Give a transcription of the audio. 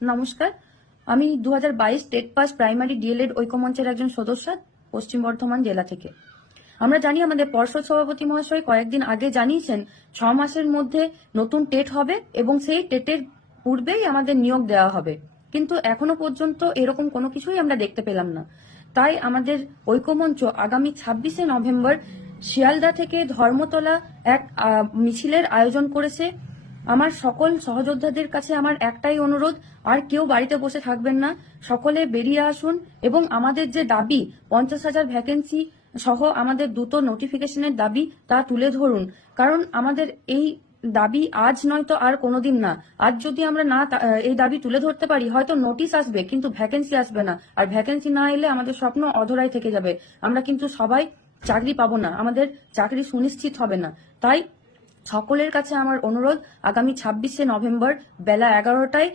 নমস্কার, আমি 2022 TET pass primary D.El.Ed ঐক্যমঞ্চের একজন সদস্য, পশ্চিম বর্ধমান জেলা থেকে। আমরা জানি আমাদের পর্ষদ সভাপতি মহাশয় কয়েকদিন আগে জানিয়েছেন 6 মাসের মধ্যে নতুন টেট হবে এবং সেই টেটের পূর্বেই আমাদের নিয়োগ দেওয়া হবে, কিন্তু এখনো পর্যন্ত এরকম কোনো কিছুই আমরা দেখতে পেলাম না। তাই আমাদের ঐক্যমঞ্চ আগামী 26শে নভেম্বর শিয়ালদা থেকে ধর্মতলা এক মিছিলের আয়োজন করেছে। আমার সকল সহযোদ্ধাদের কাছে আমার একটাই অনুরোধ, আর কেউ বাড়িতে বসে থাকবেন না, সকলে বেরিয়ে আসুন এবং আমাদের যে দাবি 50,000 ভ্যাকেন্সি সহ আমাদের দ্রুত নোটিফিকেশনের দাবি তা তুলে ধরুন। কারণ আমাদের এই দাবি আজ নয়তো আর কোনোদিন না। আজ যদি আমরা না এই দাবি তুলে ধরতে পারি, হয়তো নোটিশ আসবে কিন্তু ভ্যাকেন্সি আসবে না, আর ভ্যাকেন্সি না এলে আমাদের স্বপ্ন অধরাই থেকে যাবে। আমরা কিন্তু সবাই চাকরি পাবো না, আমাদের চাকরি সুনিশ্চিত হবে না। তাই সকলের কাছে আমার অনুরোধ, আগামী 26শে নভেম্বর বেলা 11টায়